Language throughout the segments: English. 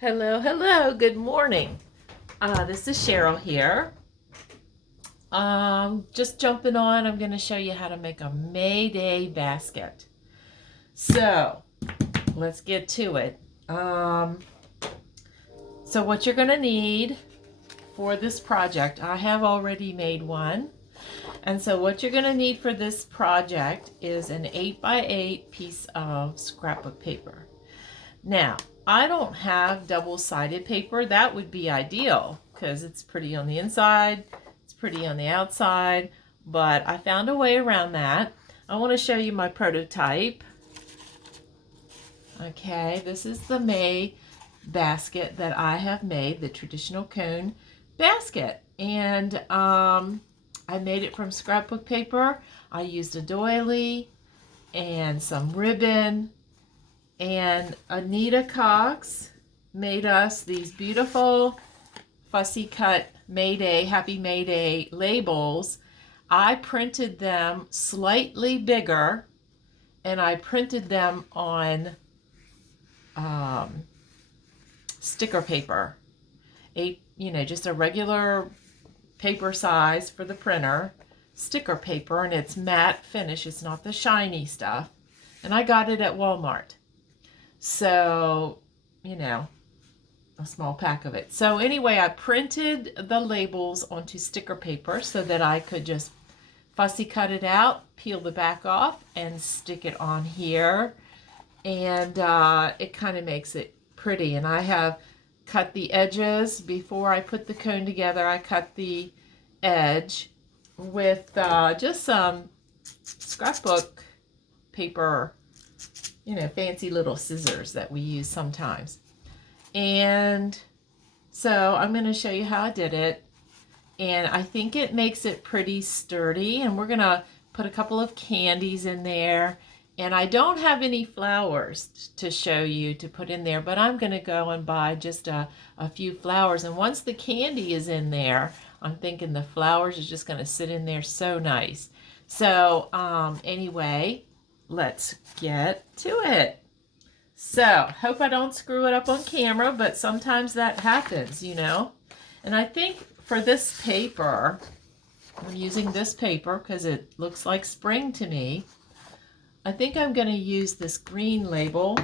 Hello, hello, good morning. This is Cheryl here. Just jumping on, I'm going to show you how to make a May Day basket. So, let's get to it. So what you're going to need for this project, I have already made one. And so what you're going to need for this project is an 8x8 piece of scrapbook paper. Now, I don't have double-sided paper. That would be ideal because it's pretty on the inside, it's pretty on the outside, but I found a way around that. I want to show you my prototype. Okay, this is the May basket that I have made, the traditional cone basket. And I made it from scrapbook paper. I used a doily and some ribbon. And Anita Cox made us these beautiful fussy cut May Day, Happy May Day labels. I printed them slightly bigger and I printed them on sticker paper. Just a regular paper size for the printer, sticker paper, and it's matte finish. It's not the shiny stuff. And I got it at Walmart. So, a small pack of it. So anyway, I printed the labels onto sticker paper so that I could just fussy cut it out, peel the back off, and stick it on here. And it kind of makes it pretty. And I have cut the edges before I put the cone together. I cut the edge with just some scrapbook paper, fancy little scissors that we use sometimes. And so I'm going to show you how I did it. And I think it makes it pretty sturdy. And we're going to put a couple of candies in there. And I don't have any flowers to show you to put in there, but I'm going to go and buy just a few flowers. And once the candy is in there, I'm thinking the flowers is just going to sit in there so nice. So anyway, let's get to it. So, hope I don't screw it up on camera, but sometimes that happens, And I think for this paper, I'm using this paper because it looks like spring to me. I think I'm going to use this green label.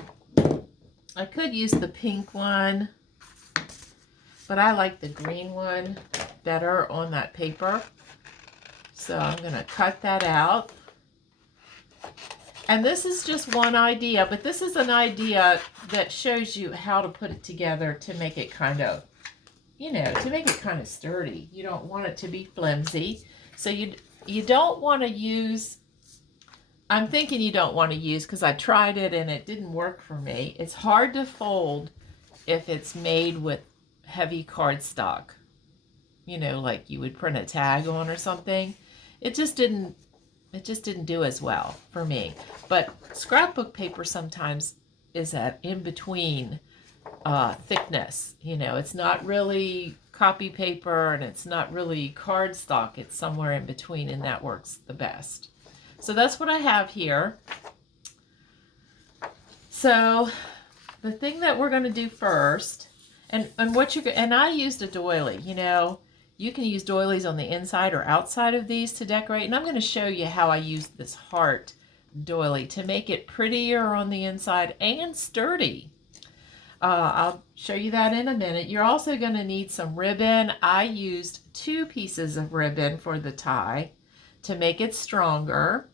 I could use the pink one, but I like the green one better on that paper. So I'm going to cut that out. And this is just one idea, but this is an idea that shows you how to put it together to make it kind of, sturdy. You don't want it to be flimsy. So you don't want to use, I'm thinking you don't want to use, because I tried it and it didn't work for me. It's hard to fold if it's made with heavy cardstock, like you would print a tag on or something. It just didn't do as well for me. But scrapbook paper sometimes is at in between thickness. It's not really copy paper and it's not really cardstock. It's somewhere in between, and that works the best. So that's what I have here. So the thing that we're going to do first, and I used a doily. You can use doilies on the inside or outside of these to decorate. And I'm going to show you how I used this heart doily to make it prettier on the inside and sturdy. I'll show you that in a minute. You're also going to need some ribbon. I used 2 pieces of ribbon for the tie to make it stronger.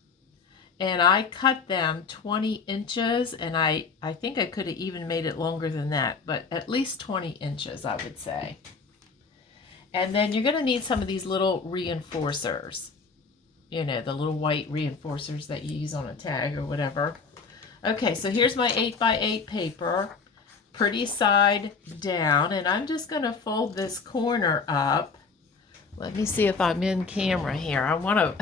And I cut them 20 inches. And I think I could have even made it longer than that. But at least 20 inches, I would say. And then you're going to need some of these little reinforcers. The little white reinforcers that you use on a tag or whatever. Okay, so here's my 8x8 paper. Pretty side down. And I'm just going to fold this corner up. Let me see if I'm in camera here. I want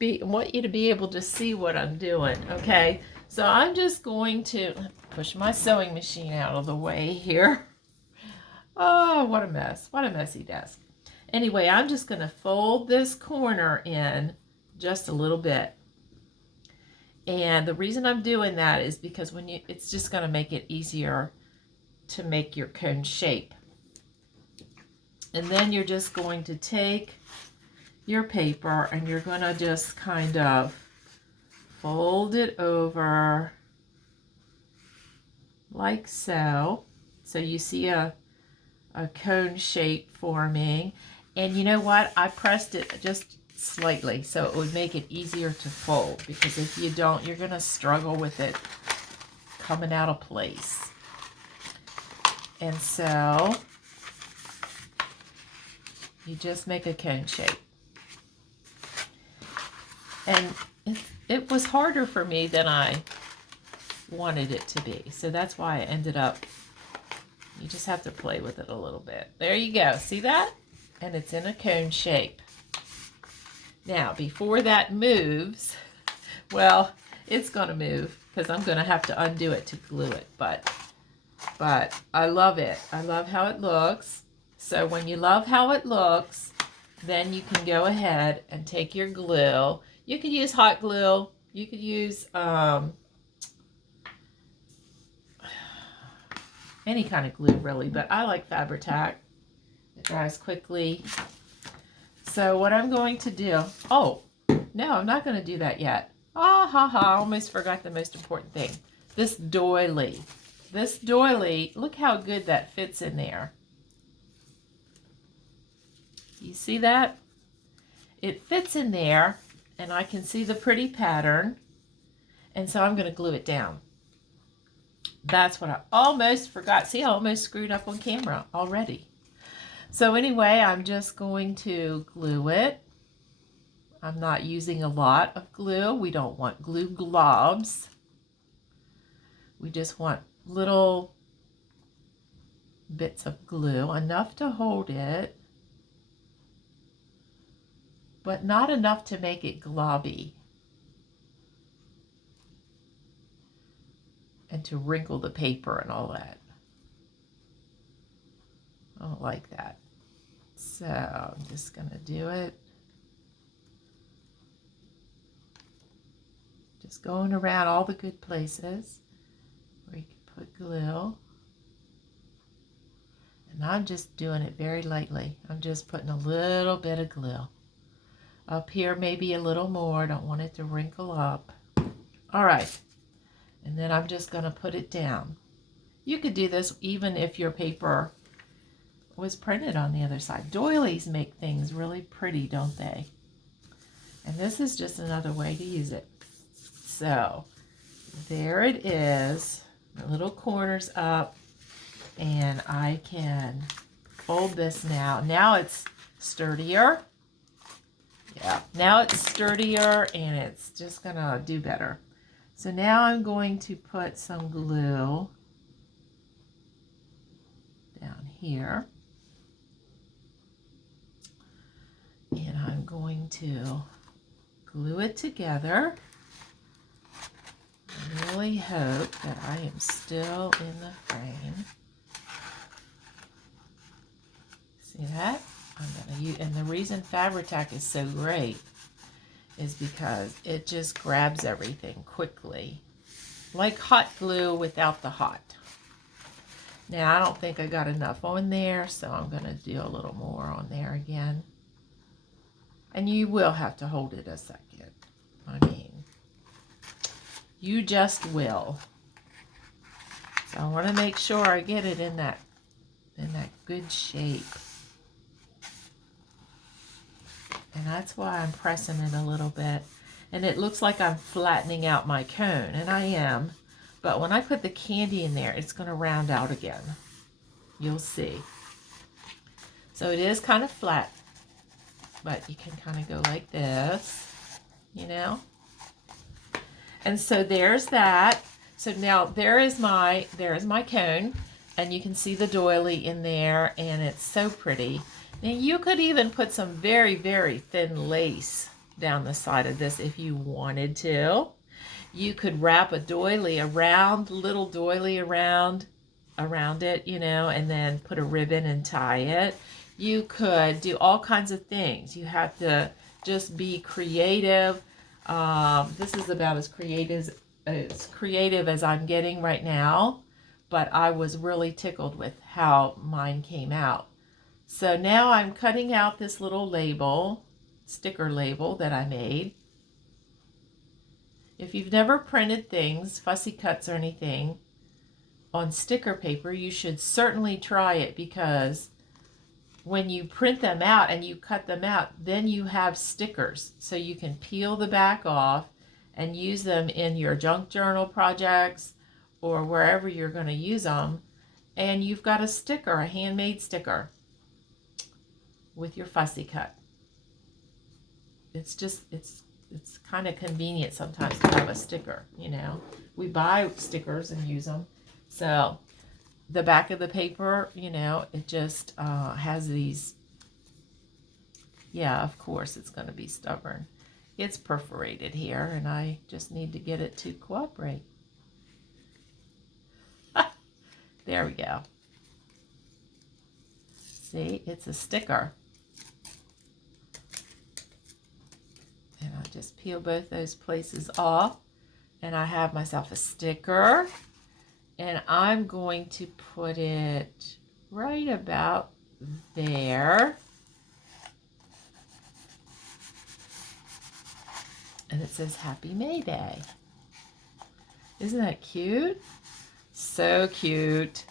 you to be able to see what I'm doing. Okay, so I'm just going to push my sewing machine out of the way here. Oh, what a mess. What a messy desk. Anyway, I'm just going to fold this corner in just a little bit. And the reason I'm doing that is because it's just going to make it easier to make your cone shape. And then you're just going to take your paper and you're going to just kind of fold it over like so. So you see a cone shape forming. And you know what? I pressed it just slightly so it would make it easier to fold, because if you don't, you're going to struggle with it coming out of place. And so you just make a cone shape. And it was harder for me than I wanted it to be. So that's why I ended up, you just have to play with it a little bit. There you go. See that? And it's in a cone shape. Now, before that moves, well, it's going to move because I'm going to have to undo it to glue it. But I love it. I love how it looks. So when you love how it looks, then you can go ahead and take your glue. You could use hot glue. You could use any kind of glue, really, but I like Fabri-Tac. It dries quickly. So what I'm going to do, oh, no, I'm not going to do that yet. Ah, ha, ha, I almost forgot the most important thing. This doily. This doily, look how good that fits in there. You see that? It fits in there, and I can see the pretty pattern, and so I'm going to glue it down. That's what I almost forgot. See, I almost screwed up on camera already. So anyway, I'm just going to glue it. I'm not using a lot of glue. We don't want glue globs. We just want little bits of glue, enough to hold it, but not enough to make it globby and to wrinkle the paper and all that. I don't like that. So I'm just going to do it. Just going around all the good places where you can put glue. And I'm just doing it very lightly. I'm just putting a little bit of glue. Up here, maybe a little more. Don't want it to wrinkle up. All right. And then I'm just going to put it down. You could do this even if your paper was printed on the other side. Doilies make things really pretty, don't they? And this is just another way to use it. So there it is. The little corners up. And I can fold this now. Now it's sturdier. Yeah, now it's sturdier and it's just gonna do better. So now I'm going to put some glue down here. And I'm going to glue it together. I really hope that I am still in the frame. See that? I'm gonna use, and the reason Fabri-Tac is so great is because it just grabs everything quickly. Like hot glue without the hot. Now, I don't think I got enough on there, so I'm gonna do a little more on there again. And you will have to hold it a second. I mean, you just will. So I want to make sure I get it in that good shape. And that's why I'm pressing it a little bit. And it looks like I'm flattening out my cone, and I am. But when I put the candy in there, it's going to round out again. You'll see. So it is kind of flat. But you can kind of go like this, you know. And so there's that. So now there's my cone, and you can see the doily in there, and it's so pretty. Now you could even put some very, very thin lace down the side of this if you wanted to. You could wrap a doily around, little doily around it, you know, and then put a ribbon and tie it. You could do all kinds of things. You have to just be creative. This is about as creative as I'm getting right now. but I was really tickled with how mine came out. So now I'm cutting out this little label, sticker label that I made. If you've never printed things, fussy cuts or anything, on sticker paper, you should certainly try it, because when you print them out and you cut them out, then you have stickers. So you can peel the back off and use them in your junk journal projects or wherever you're going to use them. And you've got a sticker, a handmade sticker with your fussy cut. It's just, it's kind of convenient sometimes to have a sticker, you know. We buy stickers and use them. So the back of the paper, you know, it just has these, yeah, of course it's going to be stubborn. It's perforated here, and I just need to get it to cooperate. There we go. See, it's a sticker. And I just peel both those places off, and I have myself a sticker. And I'm going to put it right about there. And it says Happy May Day. Isn't that cute? So cute.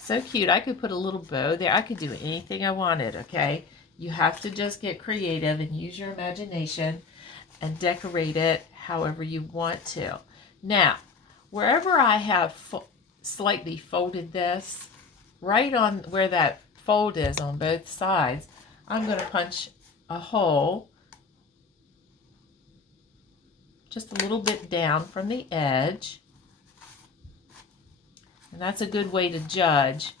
So cute. I could put a little bow there. I could do anything I wanted, okay? You have to just get creative and use your imagination and decorate it however you want to. Now, wherever I have slightly folded this, right on where that fold is on both sides, I'm going to punch a hole just a little bit down from the edge. And that's a good way to judge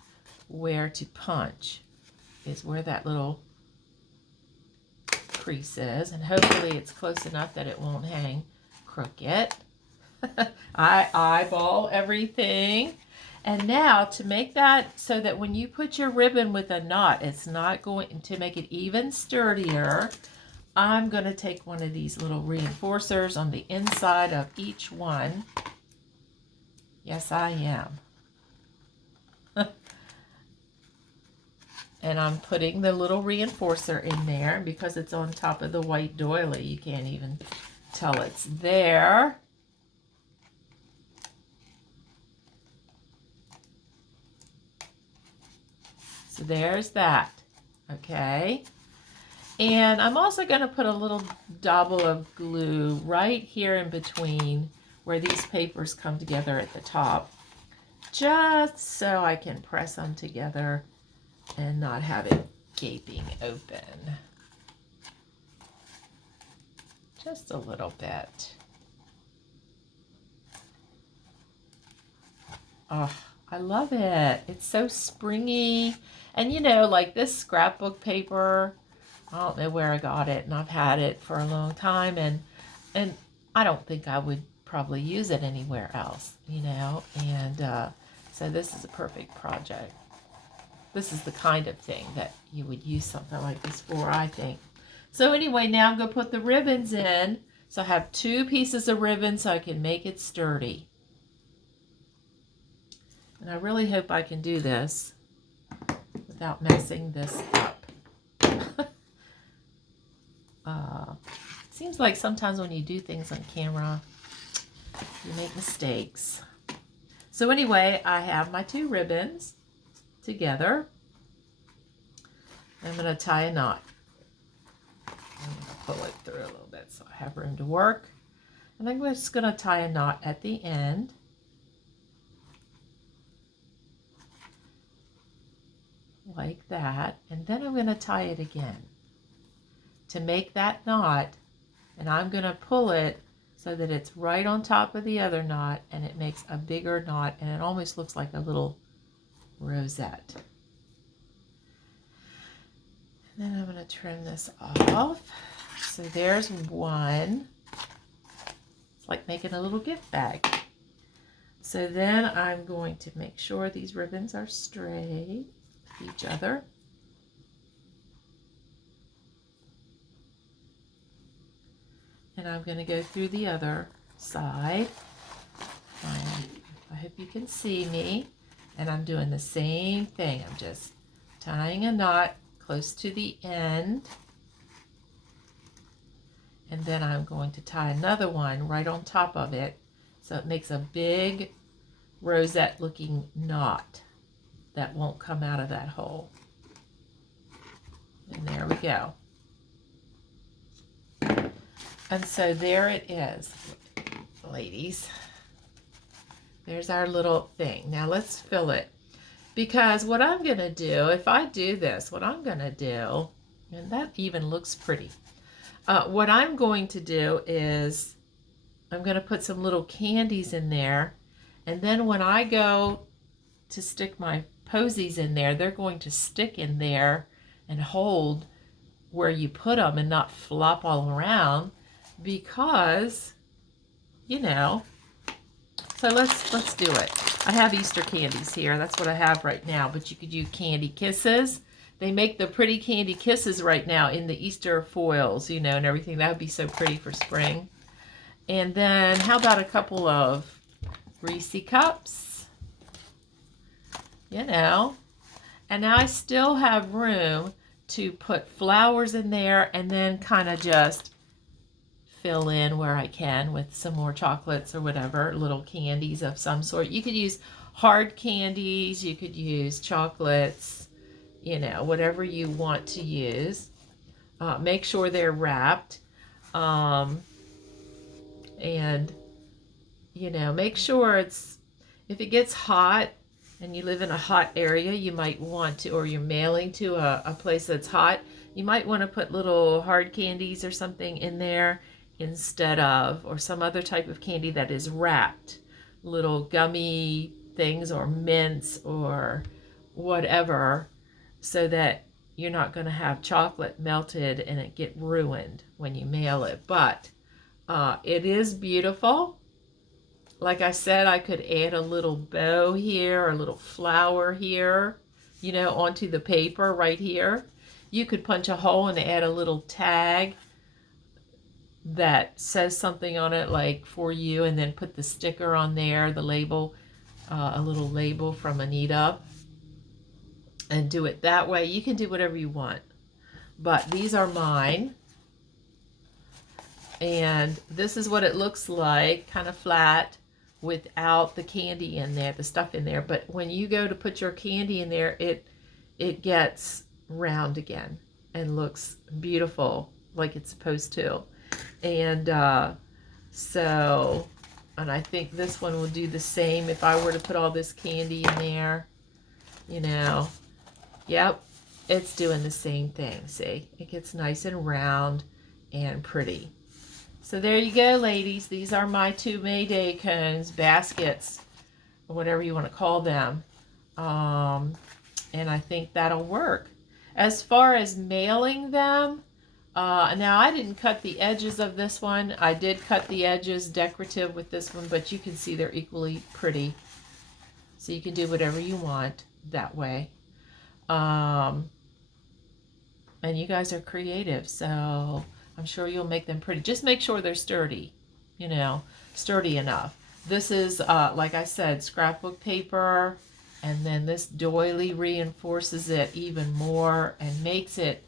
where to punch, is where that little crease is. And hopefully it's close enough that it won't hang crooked. I eyeball everything. And now to make that so that when you put your ribbon with a knot, it's not going to make it even sturdier, I'm going to take one of these little reinforcers on the inside of each one. Yes, I am. And I'm putting the little reinforcer in there, because it's on top of the white doily. You can't even tell it's there. So there's that, okay? And I'm also going to put a little dabble of glue right here in between where these papers come together at the top, just so I can press them together and not have it gaping open. Just a little bit. Oh, I love it. It's so springy. And you know, like this scrapbook paper, I don't know where I got it, and I've had it for a long time, and I don't think I would probably use it anywhere else, you know. And so this is a perfect project. This is the kind of thing that you would use something like this for, I think. So anyway, now I'm going to put the ribbons in. So I have 2 pieces of ribbon so I can make it sturdy. And I really hope I can do this without messing this up. Seems like sometimes when you do things on camera, you make mistakes. So anyway, I have my 2 ribbons together. I'm going to tie a knot. I'm going to pull it through a little bit so I have room to work. And I'm just going to tie a knot at the end. Like that. And then I'm going to tie it again to make that knot. And I'm going to pull it so that it's right on top of the other knot, and it makes a bigger knot, and it almost looks like a little rosette. And then I'm going to trim this off. So there's one. It's like making a little gift bag. So then I'm going to make sure these ribbons are straight with each other. And I'm going to go through the other side. If I hope you can see me. And I'm doing the same thing. I'm just tying a knot close to the end. And then I'm going to tie another one right on top of it. So it makes a big rosette looking knot that won't come out of that hole. And there we go. And so there it is, ladies. There's our little thing. Now let's fill it. Because what I'm going to do, if I do this, what I'm going to do, and that even looks pretty. What I'm going to do is I'm going to put some little candies in there. And then when I go to stick my posies in there, they're going to stick in there and hold where you put them and not flop all around. Because, you know, so let's do it. I have Easter candies here. That's what I have right now, but you could use Candy Kisses. They make the pretty Candy Kisses right now in the Easter foils, you know, and everything. That would be so pretty for spring. And then how about a couple of Reese cups? You know. And now I still have room to put flowers in there and then kind of just fill in where I can with some more chocolates or whatever, little candies of some sort. You could use hard candies, you could use chocolates, you know, whatever you want to use. Make sure they're wrapped. And, you know, make sure it's, if it gets hot and you live in a hot area, you might want to, or you're mailing to a place that's hot, you might want to put little hard candies or something in there instead of, or some other type of candy that is wrapped, little gummy things or mints or whatever, so that you're not going to have chocolate melted and it get ruined when you mail it. But it is beautiful. Like I said, I could add a little bow here, or a little flower here, you know, onto the paper right here. You could punch a hole and add a little tag that says something on it like for you, and then put the sticker on there, the label, a little label from Anita, and do it that way. You can do whatever you want, but these are mine, and this is what it looks like, kind of flat without the candy in there, the stuff in there. But when you go to put your candy in there, it gets round again and looks beautiful like it's supposed to. And so, and I think this one will do the same if I were to put all this candy in there, you know. Yep, it's doing the same thing. See, it gets nice and round and pretty. So there you go, ladies. These are my 2 Mayday cones, baskets, or whatever you want to call them. And I think that'll work. As far as mailing them, now I didn't cut the edges of this one. I did cut the edges decorative with this one, but you can see they're equally pretty. So you can do whatever you want that way. And you guys are creative, so I'm sure you'll make them pretty. Just make sure they're sturdy, you know, sturdy enough. This is, like I said, scrapbook paper, and then this doily reinforces it even more and makes it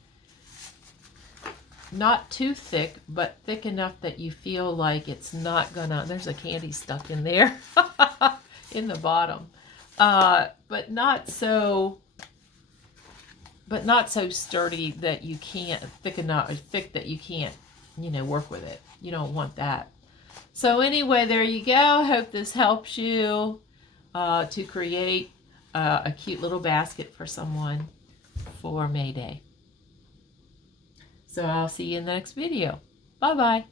not too thick, but thick enough that you feel like it's not gonna, there's a candy stuck in there in the bottom, but not so sturdy that you can't, thick enough, or thick that you can't, you know, work with it. You don't want that. So anyway, there you go. Hope this helps you to create a cute little basket for someone for May Day. So I'll see you in the next video. Bye-bye.